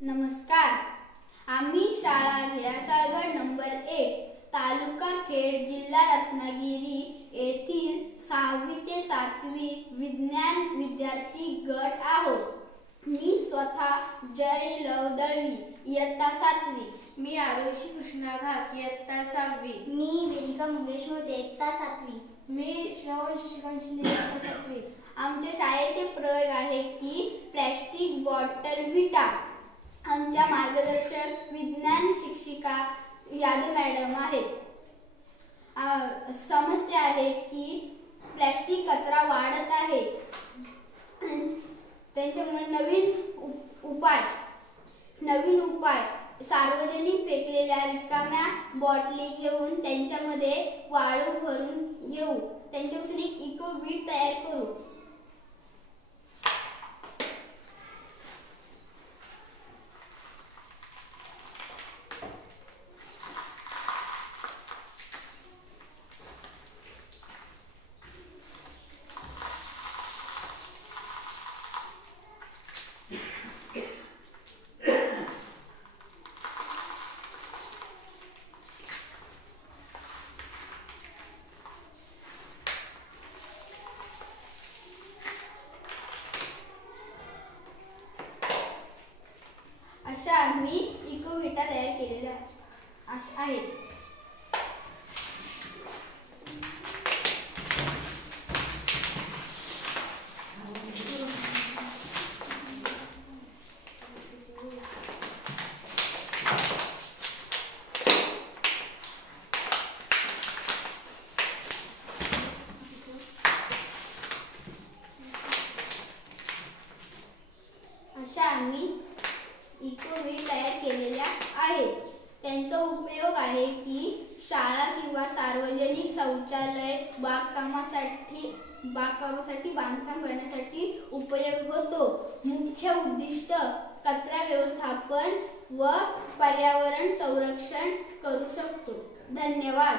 नमस्कार. आम्ही शाळा घिरासाळगड नंबर 1 तालुका खेड जिल्हा रत्नागिरी येथील 6वी ते 7वी विज्ञान विद्यार्थी गट आहोत. मी स्वतः जय लवदळवी इयत्ता 7वी. मी आरुषी कृष्णा घात इयत्ता 6वी. मी वेदिका मंगेश मोहिते इयत्ता 7वी. मी श्रवण शशिकांत शिंदे इयत्ता 7वी. आमच्या शाळेचे प्रयोग आहे की प्लॅस्टिक बॉटल विटा. आमच्या मार्गदर्शक विज्ञान शिक्षिका यादव मॅडम आहेत. समस्या आहे की प्लॅस्टिक कचरा वाढत आहे. त्यांच्यामुळे नवीन उपाय सार्वजनिक फेकलेल्या रिकाम्या बॉटली घेऊन त्यांच्यामध्ये वाळू भरून घेऊ. त्यांच्यापासून एक इको वीट तयार करू. अशा आम्ही इको विटा तयार केलेल्या आहेत. त्यांचा उपयोग आहे की शाळा किंवा सार्वजनिक शौचालय बागकामासाठी बांधकाम करण्यासाठी उपयोग होतो. मुख्य उद्दिष्ट कचरा व्यवस्थापन व पर्यावरण संरक्षण करू शकतो. धन्यवाद.